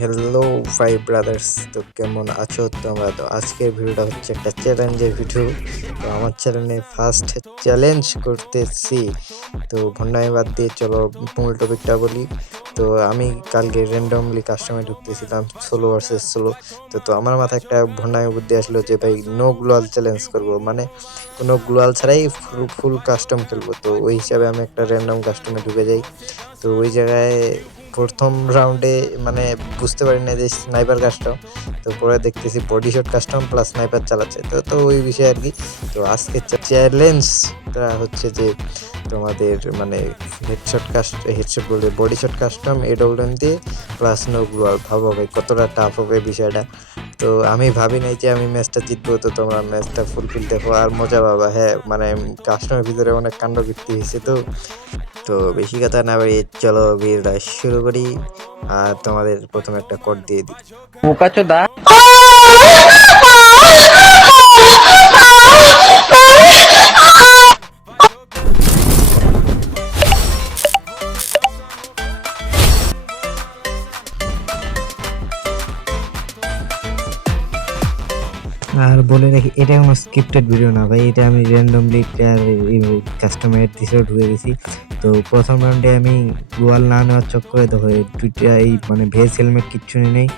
Hello ভাই brothers, তো কেমন আছো তোমরা? তো আজকের ভিডিওটা হচ্ছে একটা চ্যালেঞ্জের ভিডিও। তো আমার চ্যানেলে ফার্স্ট চ্যালেঞ্জ করতেছি। তো ভন্ডামি বাদ দিয়ে চলো মূল টপিকটা বলি। তো আমি কালকে র্যান্ডমলি কাস্টমে ঢুকতেছিলাম সোলো ভার্সেস সোলো। তো আমার মাথায় একটা ভন্ডামি বুদ্ধি আসলো যে ভাই নো গ্লোয়াল চ্যালেঞ্জ করবো, মানে কোনো গ্লোয়াল ছাড়াই ফুল কাস্টম খেলবো। তো ওই হিসাবে আমি একটা র্যান্ডম কাস্টমে ঢুকে যাই। তো ওই জায়গায় প্রথম রাউন্ডে মানে বুঝতে পারি না যে স্নাইপার কাস্টম। তো পরে দেখতেছি body shot custom plus sniper চালাচ্ছে। তো ওই বিষয়ে আর কি। তো আজকে চ্যালেঞ্জটা হচ্ছে যে তোমাদের মানে হেডশট বলতে বডি শট কাস্টম এডব্লিউএম দিয়ে প্লাস নো গ্লোয়াল। ভাবো ভাই কতটা টাফ হবে বিষয়টা। তো আমি ভাবি নাই যে আমি ম্যাচটা জিতবো। তো তোমরা ম্যাচটা ফুলফিল দেখো আর মজা পাবা। হ্যাঁ, মানে কাস্টমের ভিতরে অনেক কাণ্ড বৃত্তি হয়েছে। তো বেশি কথা না বাড়িয়ে চলো ভিডিওটা শুরু করি। আর তোমাদের প্রথমে একটা কোড দিয়ে দিই। বোকাচোদা। আর বলে রাখি, এটা কোনো স্ক্রিপ্টেড ভিডিও না ভাই, এটা আমি র্যান্ডমলি কাস্টমার হিসেবে ঢুকে গেছি। তো প্রথম রাউন্ডে আমি গোয়াল না নেওয়ার চক্করে দেখো দুইটা এই মানে ভেজ হেলমেট কিচ্ছু নেই।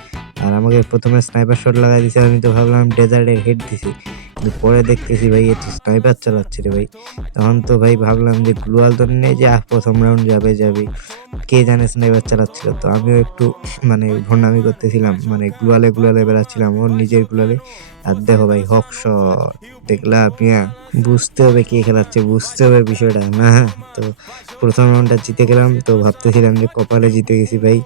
আর আমাকে প্রথমে স্নাইপার শট লাগাই দিছে, আমি তো ভাবলাম ডেজার্টের হেড দিছি, কিন্তু পরে দেখতেছি ভাই এ তো স্নাইপার চালাচ্ছে রে ভাই। তখন তো ভাই ভাবলাম যে গ্লোয়াল তো নেই, যে প্রথম রাউন্ড যাবে কে জানে স্নাইপার চালাচ্ছিল। তো আমিও একটু মানে ভণ্ডামি করতেছিলাম, মানে গ্লোয়ালে বেড়াচ্ছিলাম ওর নিজের গ্লোয়ালে। আর দেখো ভাই হক শট দেখলাম মিয়া, বুঝতে হবে কে খেলাচ্ছে, বুঝতে হবে বিষয়টা না। তো প্রথম রাউন্ডটা জিতে গেলাম, তো ভাবতেছিলাম যে কপালে জিতে গেছি ভাই।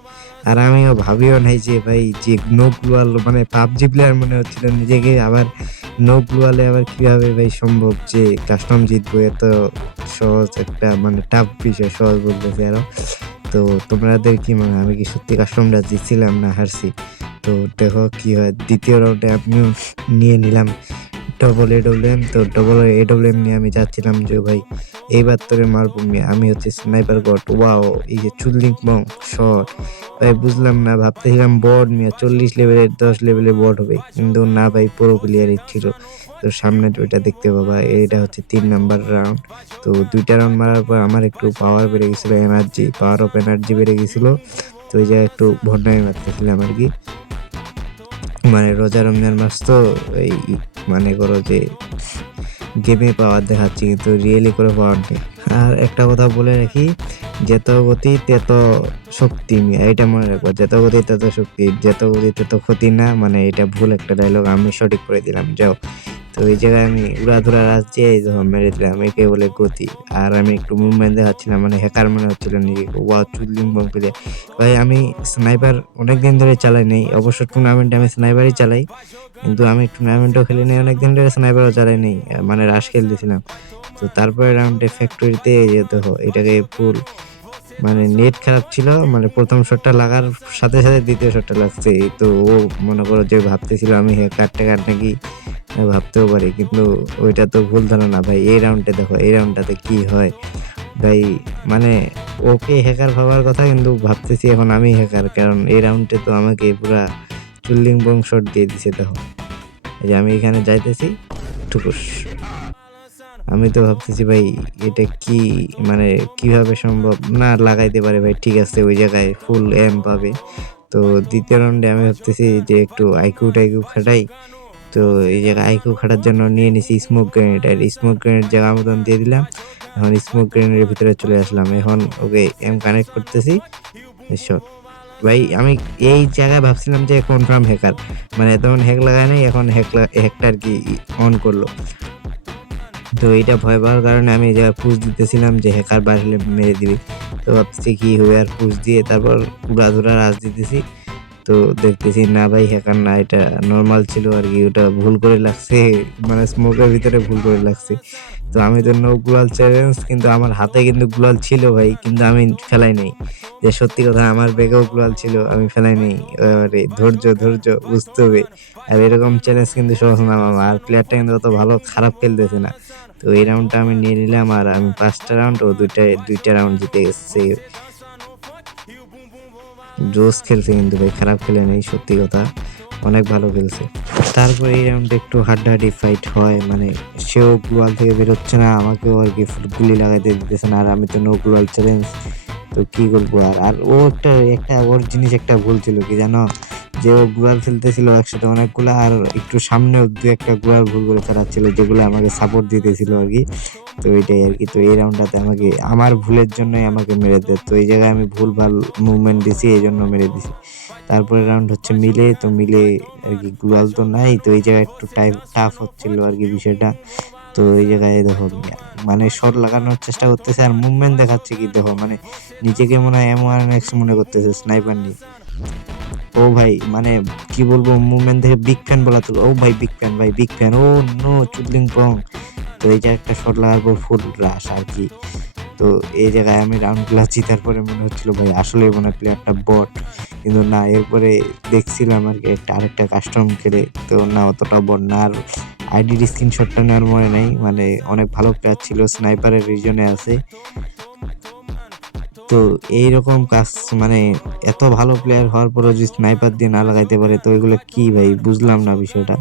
আর আমিও ভাবিও নাই যে ভাই যে নো গ্লোয়াল মানে পাবজি প্লেয়ার মনে হচ্ছিল নিজেকে, আবার নো গ্লোয়ালে আবার কিভাবে ভাই সম্ভব যে কাস্টম জিতবো। এত সহজ একটা মানে টাফ বিষয়, সহজ বলতেছি আরো। তো তোমাদের কি মনে হয় আমি কি সত্যি কাস্টমটা জিতছিলাম না হারছি? তো দেখো কি হয়। দ্বিতীয় রাউন্ডে আমিও নিয়ে নিলাম ডবল এডব্লিউএম। তো ডবল এডব্লিউএম নিয়ে আমি যাচ্ছিলাম যে ভাই এইবার তোরে মারবো মিয়া, আমি হচ্ছে স্নাইপার গড। ওয়াও, এই যে চুল্লিং বং শট ভাই, বুঝলাম না, ভাবতেছিলাম বট মিয়া 40 লেভেলের 10 লেভেলের বট হবে, কিন্তু না ভাই পুরো প্লেয়ারই ছিল। তো সামনে ওইটা দেখতে পাবা। এটা হচ্ছে 3 নাম্বার রাউন্ড। তো 2টা রাউন্ড মারার পর আমার একটু পাওয়ার বেড়ে গেছিলো, পাওয়ার অফ এনার্জি বেড়ে গেছিলো। তো ওই জায়গায় একটু ভন্ডামি মারতেছিলাম আর কি। মানে রোজা রমজান মাস তো এই মানে করো যে গেমে পাওয়ার দেখাচ্ছি, কিন্তু রিয়েলি করে পাওয়ার নেই। আর একটা কথা বলে রাখি, যেত গতি তেত শক্তি মিয়া, এটা মনে রাখবো। যেত গতি তত শক্তি, যেত গতি তত ক্ষতি না, মানে এটা ভুল একটা ডায়লগ, আমি সঠিক করে দিলাম যাও। তো এই জায়গায় আমি উড়াধুরা রাজ দিয়ে যখন মেরে দিলাম, একে বলে গতি। আর আমি একটু মুভমেন্ট দেখাচ্ছিলাম, মানে হ্যাকার মনে হচ্ছিল নিজেকে। ওয়া চুদলিং বম প্লেয়ার ভাই। আমি স্নাইপার অনেকদিন ধরে চালাই নাই, অবশ্য টুর্নামেন্টে আমি স্নাইপারই চালাই, কিন্তু আমি টুর্নামেন্টও খেলি নাই অনেকদিন ধরে, স্নাইপারও চালাই নাই, মানে রাশ খেলতেছিলাম। তো তারপরে রাউন্ডে ফ্যাক্টরিতে দেখো এটাকে ফুল মানে নেট খারাপ ছিল, মানে প্রথম শটটা লাগার সাথে সাথে দ্বিতীয় শটটা লাগছে। তো ও মনে করো যে ভাবতেছিল আমি কাট নাকি, ভাবতেও পারি, কিন্তু ওইটা তো ভুল ধারণা ভাই। এই রাউন্ডে দেখো, এই রাউন্ডটাতে কি হয় ভাই, মানে ওকে হ্যাকার ভাবার কথা, কিন্তু ভাবতেছি এখন আমি হ্যাকার, কারণ এই রাউন্ডে তো আমাকে পুরা চুল্লিং বং শট দিয়ে দিছে। দেখো এই যে আমি এখানে যাইতেছি ঠুকুস, আমি তো ভাবতেছি ভাই এটা কি, মানে কিভাবে সম্ভব না লাগাইতে পারে ভাই। ঠিক আছে, ওই জায়গায় ফুল এম পাবে। তো দ্বিতীয় রাউন্ডে আমি ভাবতেছি যে একটু আইকিউ টাইকিউ খাটাই। তো এই জায়গায় আইকিউ খাটার জন্য নিয়ে নিছি স্মোক গ্রেনেড, আর স্মোক গ্রেনেড জায়গা মতন দিয়ে দিলাম। এখন স্মোক গ্রেনেডের ভিতরে চলে আসলাম, এখন ওকে এম কানেক্ট করতেছি। শট ভাই, আমি এই জায়গায় ভাবছিলাম যে কনফার্ম হ্যাকার, মানে তখন হ্যাক লাগায় নাই, এখন হ্যাকটা আর কি অন করলো। তো এইটা ভয় পাওয়ার কারণে আমি এই জায়গায় পুশ দিতেছিলাম যে হ্যাকার বাসলে মেরে দিবে। তো ভাবতেছি কি হবে, আর পুশ দিয়ে তারপর উড়াধুরা রাজ দিতেছি। তো দেখতেছি না ভাই হ্যাকার না, এটা নর্মাল ছিল আর কি, ওটা ভুল করে লাগছে, মানে স্মোকের ভিতরে ভুল করে লাগছে। তো আমি তো নো গ্লোয়াল চ্যালেঞ্জ, কিন্তু আমার হাতে কিন্তু গ্লোয়াল ছিল ভাই, কিন্তু আমি ফেলাই নাই। যে সত্যি কথা, আমার ব্যাগেও গ্লোয়াল ছিল, আমি ফেলাই নাই। এবারে ধৈর্য বুঝতে হবে। আর এরকম চ্যালেঞ্জ কিন্তু সহজ না মামা, আর প্লেয়ারটা কিন্তু অত ভালো খারাপ খেলতেছে না। তো এই রাউন্ডটা আমি নিয়ে নিলাম, আর আমি 5টা রাউন্ড ও দুইটা রাউন্ড জিতে গেছি। জোস খেলছে কিন্তু ভাই, খারাপ খেলে নেই, সত্যি কথা অনেক ভালো খেলছে। তারপরে এই রাউন্ডে একটু হাড্ডাহাড্ডি ফাইট হয়, মানে সেও গ্লোয়াল থেকে বেরোচ্ছে না, আমাকেও আর কি গুলি লাগাইতে দিতেছে না, আর আমি তো নো গ্লোয়াল চ্যালেঞ্জ, তো কি করবো আর। আর ও একটা একটা ওর জিনিস একটা ভুল ছিল কি জানো, যে ও গ্লোয়াল ফেলতেছিল একসাথে অনেকগুলো, আর একটু সামনেও দু একটা গ্লোয়াল ভুল করে ফেলাচ্ছিল, যেগুলো আমাকে সাপোর্ট দিতেছিল আর কি। তো এইটাই আর কি। তো এই রাউন্ডটাতে আমাকে আমার ভুলের জন্যই আমাকে মেরে দেয়, তো এই জায়গায় আমি ভুল ভাল মুভমেন্ট দিছি, এই জন্য মেরে দিছি। তারপরে রাউন্ড হচ্ছে মিলে, তো মিলে আর কি গ্লোয়াল তো নাই, তো এই জায়গায় একটু টাফ হচ্ছিল আর কি বিষয়টা। তো এই জায়গায় দেখো মানে শট লাগানোর চেষ্টা করতেছে, আর মুভমেন্ট দেখাচ্ছে কি দেখো, মানে নিজেকে মনে হয় M1X মনে করতেছে স্নাইপার নিয়ে। ও ভাই মানে কি বলবো, মুভমেন্ট দেখে বিগ ফ্যান বলা তো, ও ভাই বিগ ফ্যান, ভাই বিগ ফ্যান, ও নো চুদলিং পং। তো এই জায়গায় একটা শট লাগার পর ফুল রাশ আর কি। তো এই জায়গায় আমি রাউন্ডগুলো জিতার পরে মনে হচ্ছিল ভাই আসলে মনে হয় প্লেয়ারটা বট, কিন্তু না, এরপরে দেখছিলাম আর কি একটা আরেকটা কাস্টম খেলে, তো না অতটা বট না। আর আইডির স্ক্রিনশটটা নেওয়ার মনে নেই, মানে অনেক ভালো প্লেয়ার ছিল, স্নাইপারের রিজনে আছে। তো এইরকম কাজ, মানে এত ভালো প্লেয়ার হওয়ার পরও যদি স্নাইপার দিয়ে না লাগাইতে পারে, তো এগুলো কি ভাই, বুঝলাম না বিষয়টা।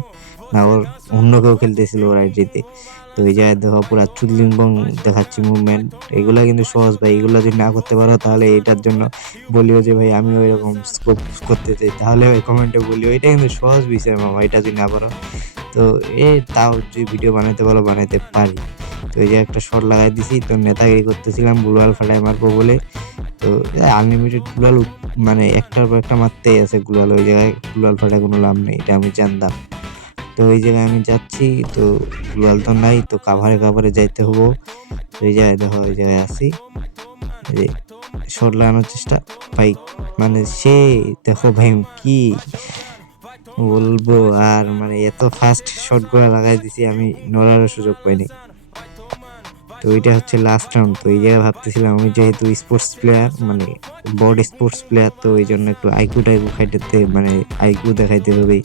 না ওর অন্য কেউ খেলতেছিল ওর আইডিতে। তো এই জায়গায় দেখো পুরা চুদলিং বং দেখাচ্ছি মুভমেন্ট, এগুলা কিন্তু সহজ ভাই, এগুলা যদি না করতে পারো তাহলে এটার জন্য বলিও যে ভাই আমি ওইরকম স্কোপ করতে চাই, তাহলে ওই কমেন্টে বলিও, এটা কিন্তু সহজ বিষয় মামা, এটা যদি না পারো। তো তাও যদি ভিডিও বানাইতে পারো বানাইতে পারি। তো এই যে একটা শট লাগাই দিছি, তো নেতাগিরি করতেছিলাম গ্লোয়াল ফাটাই মারবো বলে। তো আনলিমিটেড গ্লোয়াল মানে একটার পর একটা মারতেই আছে গ্লোয়াল, ওই জায়গায় গ্লোয়াল ফাটায় কোনো লাভ নেই, এটা আমি জানতাম। তো এই জায়গায় আমি যাচ্ছি, তো গ্লোয়াল তো নাই, তো কাভারে কাভারে যাইতে হবো। তো এই জায়গায় দেখো, ওই জায়গায় আসি, এই যে শট লাগানোর চেষ্টা ভাই, মানে সে দেখো ভাই কি বলবো আর, মানে এত ফাস্ট শট গুলা লাগাই দিছি আমি, নড়ারও সুযোগ পাইনি। তো এটা হচ্ছে লাস্ট রাউন্ড। তো এই জায়গায় ভাবতেছিলাম আমি যেহেতু স্পোর্টস প্লেয়ার, মানে বড স্পোর্টস প্লেয়ার, তো এই জন্য একটু আইকিউ টাইকু খাইতে, মানে আইকিউ দেখাইতে হবে।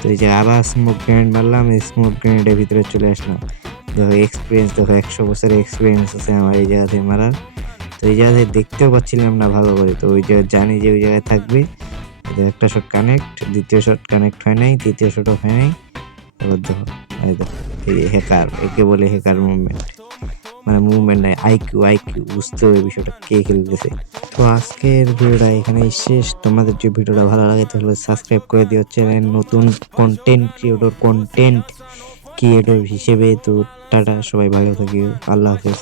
তো এই যে আবার স্মোক গ্রেনেড মারলাম, এই স্মোক গ্রেনেডের ভিতরে চলে আসলাম। দেখো এক্সপিরিয়েন্স দেখো, 100 বছরের এক্সপিরিয়েন্স আছে আমার এই জায়গাতে মারার। তো এই জায়গাতে দেখতেও পাচ্ছিলাম না ভালো করে, তো ওই জায়গায় জানি যে ওই জায়গায় থাকবে। একটা শট কানেক্ট, দ্বিতীয় শট কানেক্ট হয় নাই, তৃতীয় শটও হয় নাই। এবার দেখো, এই দেখো, এই হ্যাকার, একে বলে হ্যাকার মুভমেন্ট, মানে মুভমেন্ট নাই, আইকিউ আইকিউ, বুঝতে হবে বিষয়টা কে খেলতেছে। তো আজকের ভিডিওটা এখানেই শেষ। তোমাদের যদি ভিডিওটা ভালো লাগে তাহলে সাবস্ক্রাইব করে দিও চ্যানেল, নতুন কন্টেন্ট ক্রিয়েটর হিসেবে। তো টাটা, সবাই ভালো থাকিও, আল্লাহ হাফেজ।